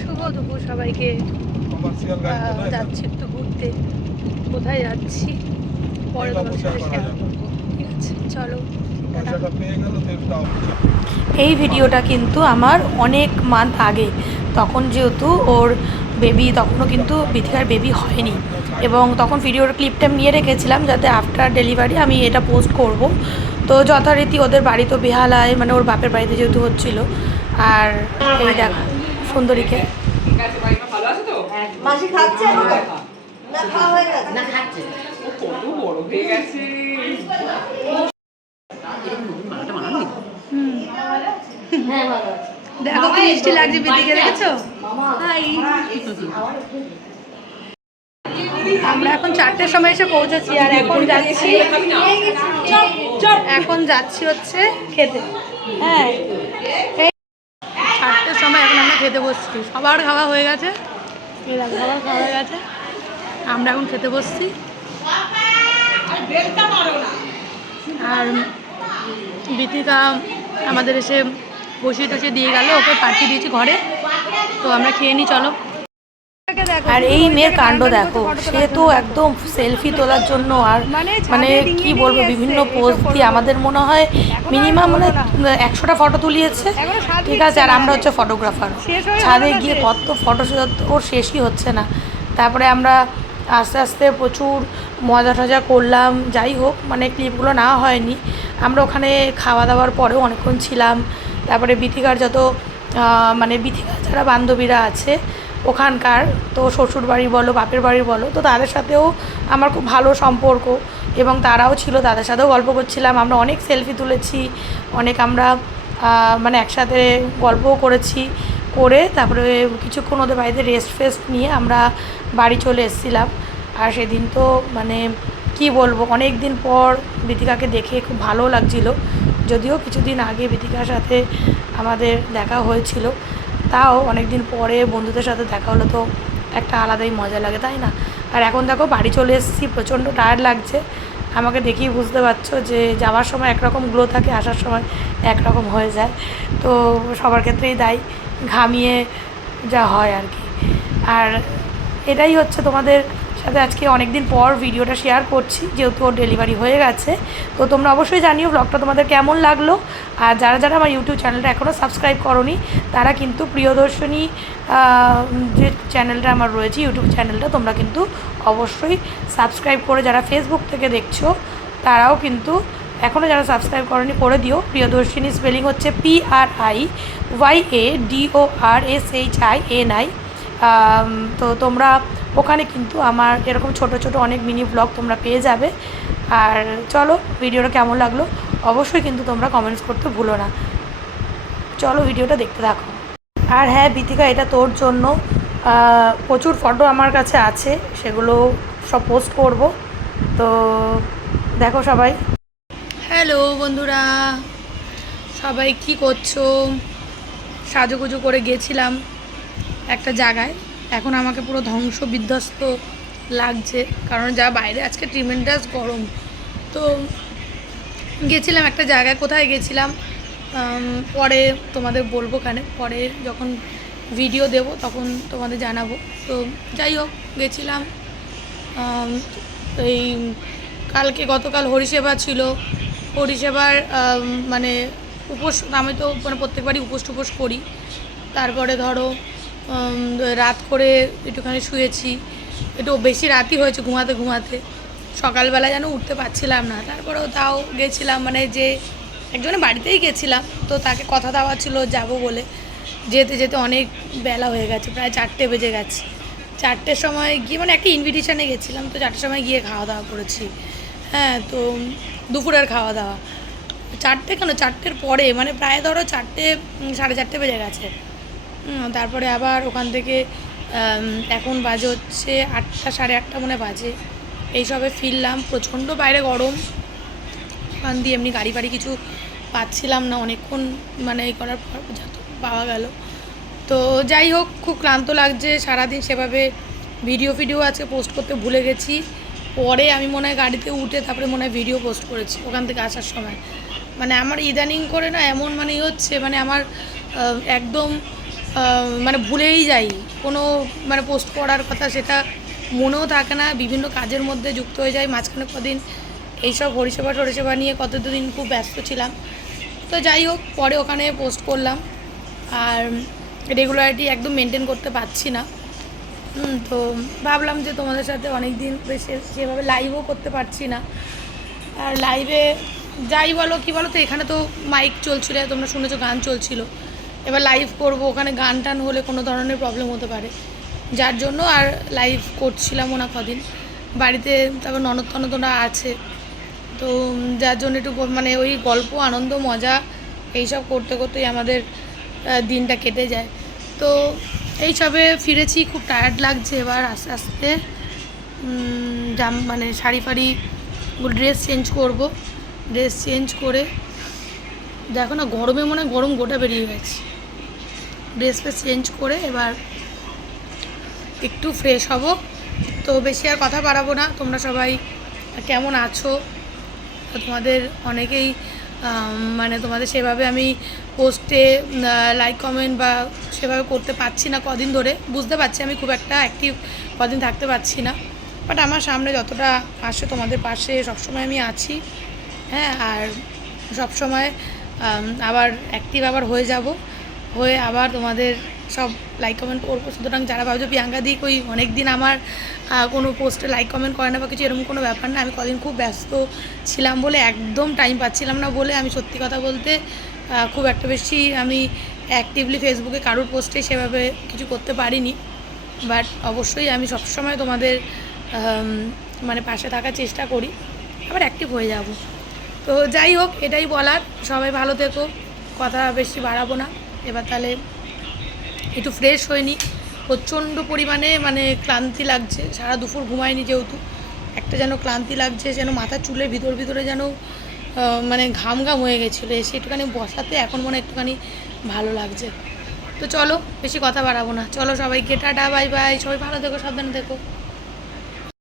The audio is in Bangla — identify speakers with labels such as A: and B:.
A: শুভ দুপুর সবাইকে। যাচ্ছি একটু ঘুরতে। কোথায় যাচ্ছি? পরে তোমার সাথে শেয়ার করব। ঠিক আছে চলো। এই ভিডিওটা কিন্তু আমার অনেক মান্থ আগে। তখন যেহেতু ওর বেবি তখনও কিন্তু বিথিকার বেবি হয়নি। এবং তখন ভিডিওর ক্লিপটা আমি নিয়ে রেখেছিলাম যাতে আফটার ডেলিভারি আমি এটা পোস্ট করব। তো যথারীতি ওদের বাড়ি তো বেহালায় মানে ওর বাপের বাড়িতে যেহেতু হচ্ছিল। আর এই দেখো সুন্দরীকে।
B: মাসি খাচ্ছে না খাওয়া হয়ে গেছে।
C: না খাচ্ছে।
D: কত বড় হয়ে গেছে।
C: মালাটা মানাননি
B: হ্যাঁ ভালো আছে।
A: দেখো কি মিষ্টি লাগছে বিদিকে দেখেছ? হাই। আমরা এখন চারটের সময় এসে পৌঁছেছি আর এখন যাচ্ছি এখন যাচ্ছি হচ্ছে খেতে। হ্যাঁ এই চারটের সময় এখন আমরা খেতে বসছি। সবার খাওয়া হয়ে গেছে? দেখো, সবার খাওয়া হয়ে গেছে। আমরা এখন খেতে বসছি। আর বিতিকা আমাদের এসে বসিয়ে টসিয়ে দিয়ে গেল ওকে পাঠিয়ে দিয়েছি ঘরে। তো আমরা খেয়ে নিই চলো। আর এই মেয়ের কাণ্ড দেখো সে তো একদম সেলফি তোলার জন্য আর মানে কি বলব বিভিন্ন পোজ দিয়ে আমাদের মনে হয় মিনিমাম মানে একশোটা ফটো তুলিয়েছে। ঠিক আছে আর আমরা হচ্ছে ফটোগ্রাফার ছাদে গিয়ে কত ফটো ওর শেষই হচ্ছে না। তারপরে আমরা আস্তে আস্তে প্রচুর মজা টজা করলাম। যাই হোক মানে ক্লিপগুলো না হয়নি। আমরা ওখানে খাওয়া দাওয়ার পরেও অনেকক্ষণ ছিলাম। তারপরে বিথিকার যত মানে বিথিকার যারা বান্ধবীরা আছে ওখানকার, তো শ্বশুর বাড়ি বলো, বাপের বাড়ি বলো, তো তাদের সাথেও আমার খুব ভালো সম্পর্ক এবং তারাও ছিল, তাদের সাথেও গল্প করছিলাম, আমরা অনেক সেলফি তুলেছি, অনেক আমরা মানে একসাথে গল্পও করেছি, করে তারপরে কিছুক্ষণ ওদের বাড়িতে রেস্ট ফেস্ট নিয়ে আমরা বাড়ি চলে এসেছিলাম। আর সেদিন তো মানে কি বলব অনেক দিন পর বিতিকাকে দেখে খুব ভালো লাগছিল, যদিও কিছুদিন আগে বিতিকার সাথে আমাদের দেখা হয়েছিল। তাও অনেক দিন পরে বন্ধুদের সাথে দেখা হলো তো একটা আলাদাই মজা লাগে, তাই না? আর এখন দেখো বাড়ি চলে এসেছি, প্রচণ্ড টায়ার্ড লাগছে। আমাকে দেখেই বুঝতে পারছ যে যাওয়ার সময় একরকম গ্লো থাকে, আসার সময় একরকম হয়ে যায়। তো সবার ক্ষেত্রেই দায়ী ঘামিয়ে যা হয় আর কি। আর এটাই হচ্ছে তোমাদের সাথে আজকে অনেক দিন পর ভিডিওটা শেয়ার করছি, যেহেতু ওর ডেলিভারি হয়ে গেছে। তো তোমরা অবশ্যই জানিও ব্লগটা তোমাদের কেমন লাগল। আর যারা যারা আমার ইউটিউব চ্যানেলটা এখনও সাবস্ক্রাইব করনি, তারা কিন্তু প্রিয়দর্শনী যে চ্যানেলটা আমার রয়েছে ইউটিউব চ্যানেলটা তোমরা কিন্তু অবশ্যই সাবস্ক্রাইব করে যারা ফেসবুক থেকে দেখছ, তারাও কিন্তু এখনও যারা সাবস্ক্রাইব করনি, করে দিও। প্রিয়দর্শিনী স্পেলিং হচ্ছে P R I Y A D A R S H I N I তো তোমরা ওখানে কিন্তু আমার এরকম ছোট ছোট অনেক মিনি ব্লগ তোমরা পেয়ে যাবে। আর চলো, ভিডিওটা কেমন লাগল অবশ্যই কিন্তু তোমরা কমেন্টস করতে ভুলো না। চলো, ভিডিওটা দেখতে থাকো। আর হ্যাঁ বিতিকা, এটা তোর জন্য প্রচুর ফটো আমার কাছে আছে, সেগুলো সব পোস্ট করব। তো দেখো সবাই। হ্যালো বন্ধুরা। সবাই কি করছ? সাজুগুজু করে গেছিলাম একটা জায়গায়। এখন আমাকে পুরো ধ্বংস বিধ্বস্ত লাগছে, কারণ যা বাইরে আজকে ট্রিমেন্ডাস গরম। তো গেছিলাম একটা জায়গায়, কোথায় গেছিলাম? পরে তোমাদের বলব কানে পরে যখন ভিডিও দেব, তখন তোমাদের জানাব। তো যাই হোক, গেছিলাম। এই কালকে গতকাল হরিসেবা ছিল। হরিসেবার মানে উপোস, আমি তো মানে প্রত্যেকবারই উপোস টুপোস করি। তারপরে ধরো রাত করে একটুখানি শুয়েছি। একটু বেশি রাতই হয়েছে ঘুমাতে ঘুমাতে। সকালবেলা যেন উঠতে পারছিলাম না। তারপরেও তাও গেছিলাম মানে যে একজনের বাড়িতেই গেছিলাম, তো তাকে কথা দেওয়া ছিল যাব বলে। যেতে যেতে অনেক বেলা হয়ে গেছে, প্রায় চারটে বেজে গেছে। চারটের সময় গিয়ে মানে একটা ইনভিটেশানে গেছিলাম, তো চারটের সময় গিয়ে খাওয়া দাওয়া করেছি। হ্যাঁ তো দুপুরের খাওয়া দাওয়া। চারটে কেন? চারটের পরে মানে প্রায় ধরো চারটে সাড়ে চারটে বেজে গেছে। তারপরে আবার ওখান থেকে এখন বাজে হচ্ছে আটটা, সাড়ে আটটা মনে বাজে। এইসবে ফিরলাম, প্রচণ্ড বাইরে গরম। ওখান দিয়ে এমনি গাড়ি ফাড়ি কিছু পাচ্ছিলাম না, অনেকক্ষণ মানে এই করার পর যত পাওয়া গেল। তো যাই হোক, খুব ক্লান্ত লাগছে, সারাদিন সেভাবে ভিডিও ফিডিও আজকে পোস্ট করতে ভুলে গেছি। পরে আমি মনে হয় গাড়িতে উঠে তারপরে মনে হয় ভিডিও পোস্ট করেছি, ওখান থেকে আসার সময়। মানে আমার ইদানিং করে না এমন মানে হচ্ছে মানে আমার একদম মানে ভুলেই যাই। কোনো মানে পোস্ট করার কথা সেটা মনেও থাকে না। বিভিন্ন কাজের মধ্যে যুক্ত হয়ে যায় মাঝখানে কদিন এইসব পরিষেবা টরিষেবা নিয়ে কত দিন খুব ব্যস্ত ছিলাম। তো যাই হোক, পরে ওখানে পোস্ট করলাম। আর রেগুলারিটি একদম মেনটেন করতে পারছি না। তো ভাবলাম যে তোমাদের সাথে অনেক দিন সেভাবে লাইভও করতে পারছি না। আর লাইভে যাই বলো, কি বলো তো, এখানে তো মাইক চলছিল, তোমরা শুনেছো, গান চলছিল। এবার লাইভ করব, ওখানে গান টান হলে কোনো ধরনের প্রবলেম হতে পারে। যার জন্য আর লাইভ করছিলামও না কদিন। বাড়িতে তারপর ননদ টনদরা আছে। তো যার জন্য একটু মানে ওই গল্প, আনন্দ, মজা এইসব করতে করতেই আমাদের দিনটা কেটে যায়। তো এইসবে ফিরেছি, খুব টায়ার্ড লাগছে এবার আস্তে আস্তে। জাম মানে শাড়ি ফাড়ি ড্রেস চেঞ্জ করব। ড্রেস চেঞ্জ করে, দেখো না, গরমে মনে গরম গোটা বেরিয়ে গেছে। ড্রেস ফ্রেস চেঞ্জ করে এবার একটু ফ্রেশ হব। তো বেশি আর কথা বাড়াবো না। তোমরা সবাই কেমন আছো? তোমাদের অনেকেই মানে তোমাদের সেভাবে আমি পোস্টে লাইক কমেন্ট বা সেভাবে করতে পারছি না কদিন ধরে। বুঝতে পারছি আমি খুব একটা অ্যাক্টিভ কদিন থাকতে পারছি না। বাট আমার সামনে যতটা আসে তোমাদের পাশে সবসময় আমি আছি। হ্যাঁ আর সবসময় আবার অ্যাক্টিভ আবার হয়ে যাব। হয়ে আবার তোমাদের সব লাইক কমেন্ট করব। সুতরাং যারা ভাবছ প্রিয়াঙ্কা দিক ওই অনেক দিন আমার কোনো পোস্টে লাইক কমেন্ট করে না বা কিছু, এরকম কোনো ব্যাপার না। আমি কদিন খুব ব্যস্ত ছিলাম বলে একদম টাইম পাচ্ছিলাম না বলে আমি সত্যি কথা বলতে খুব একটা বেশি আমি অ্যাক্টিভলি ফেসবুকে কারোর পোস্টে সেভাবে কিছু করতে পারিনি। বাট অবশ্যই আমি সবসময় তোমাদের মানে পাশে থাকার চেষ্টা করি। আবার অ্যাক্টিভ হয়ে যাব। তো যাই হোক, এটাই বলার। সবাই ভালো থেকো। কথা বেশি বাড়াবো না। এবার তাহলে একটু ফ্রেশ হয়নি প্রচণ্ড পরিমাণে মানে ক্লান্তি লাগছে, সারা দুপুর ঘুমায়নি যেহেতু। একটা যেন ক্লান্তি লাগছে, যেন মাথার চুলের ভিতর ভিতরে যেন মানে ঘাম ঘাম হয়ে গেছিল, এসে একটুখানি বসাতে এখন মনে একটুখানি ভালো লাগছে। তো চলো, বেশি কথা বাড়াবো না। চলো সবাইকে, টাটা বাই বাই সবাই ভালো থেকো, সাবধানে থেকো।